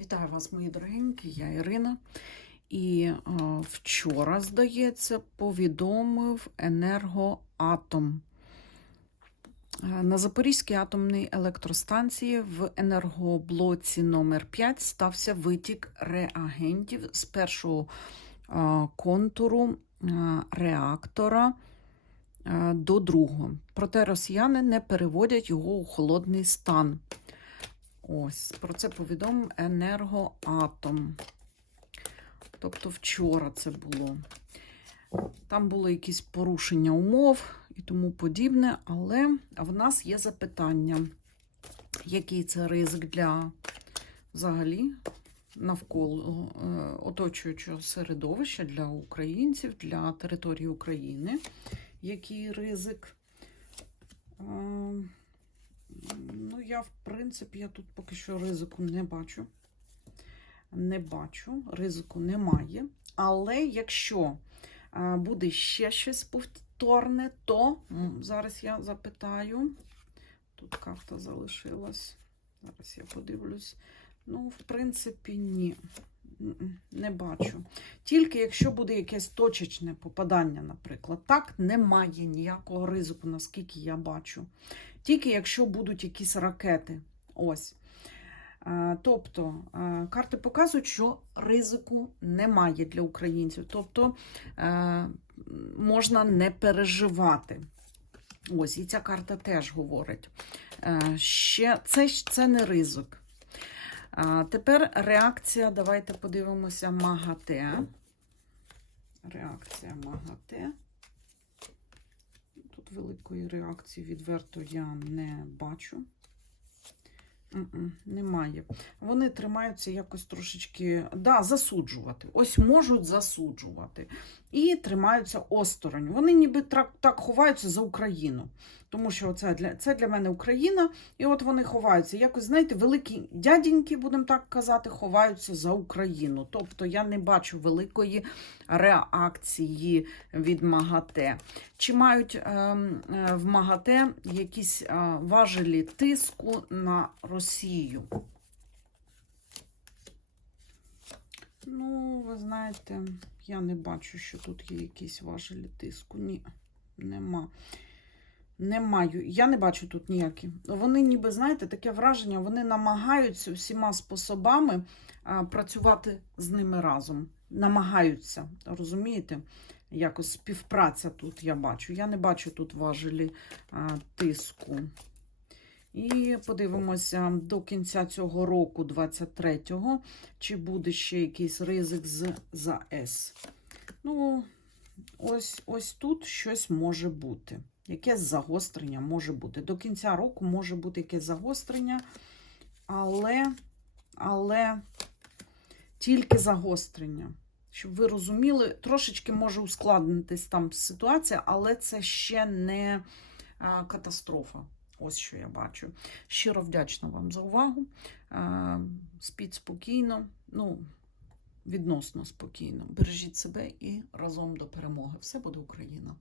Вітаю вас, мої дорогенькі, я Ірина. І е, вчора, здається, повідомив енергоатом. Е, На Запорізькій атомній електростанції в енергоблоці номер 5 стався витік реагентів з першого е, контуру е, реактора е, до другого. Проте росіяни не переводять його у холодний стан. Ось, про це повідомив енергоатом. Тобто вчора це було. Там було якісь порушення умов і тому подібне, але в нас є запитання, який це ризик для взагалі навколо е, оточуючого середовища для українців, для території України. Який ризик? Е, я, в принципі, я тут поки що ризику не бачу. Не бачу, ризику немає. Але якщо буде ще щось повторне, то зараз я запитаю. Тут карта залишилась. Зараз я подивлюсь. Ну, в принципі, ні. Не бачу. Тільки якщо буде якесь точечне попадання, наприклад. Так, немає ніякого ризику, наскільки я бачу. Тільки якщо будуть якісь ракети. Ось. Тобто карти показують, що ризику немає для українців. Тобто е, можна не переживати. Ось, і ця карта теж говорить. Е, Ще це, це не ризик. Тепер реакція. Давайте подивимося МАГАТЕ. Реакція МАГАТЕ. Тут великої реакції відверто я не бачу. Немає. Вони тримаються якось трошечки, да, засуджувати. Ось можуть засуджувати. І тримаються осторонь. Вони ніби так ховаються за Україну. Тому що це для, це для мене Україна, і от вони ховаються. Якось, знаєте, великі дяденьки, будемо так казати, ховаються за Україну. Тобто я не бачу великої реакції від МАГАТЕ. Чи мають ем, е, в МАГАТЕ якісь е, важелі тиску на Росію? Ну, ви знаєте, я не бачу, що тут є якісь важелі тиску. Ні, нема. Не маю. Я не бачу тут ніякі. Вони ніби, знаєте, таке враження, вони намагаються всіма способами а, працювати з ними разом. Намагаються, розумієте? Якось співпраця тут я бачу. Я не бачу тут важелі а, тиску. І подивимося до кінця цього року, 23-го, чи буде ще якийсь ризик з ЗАЕС. Ну, ось, ось тут щось може бути. Якесь загострення може бути. До кінця року може бути якесь загострення, але, але тільки загострення. Щоб ви розуміли, трошечки може ускладнитись там ситуація, але це ще не катастрофа. Ось що я бачу. Щиро вдячна вам за увагу. Спіть спокійно, ну, відносно спокійно. Бережіть себе і разом до перемоги. Все буде Україна!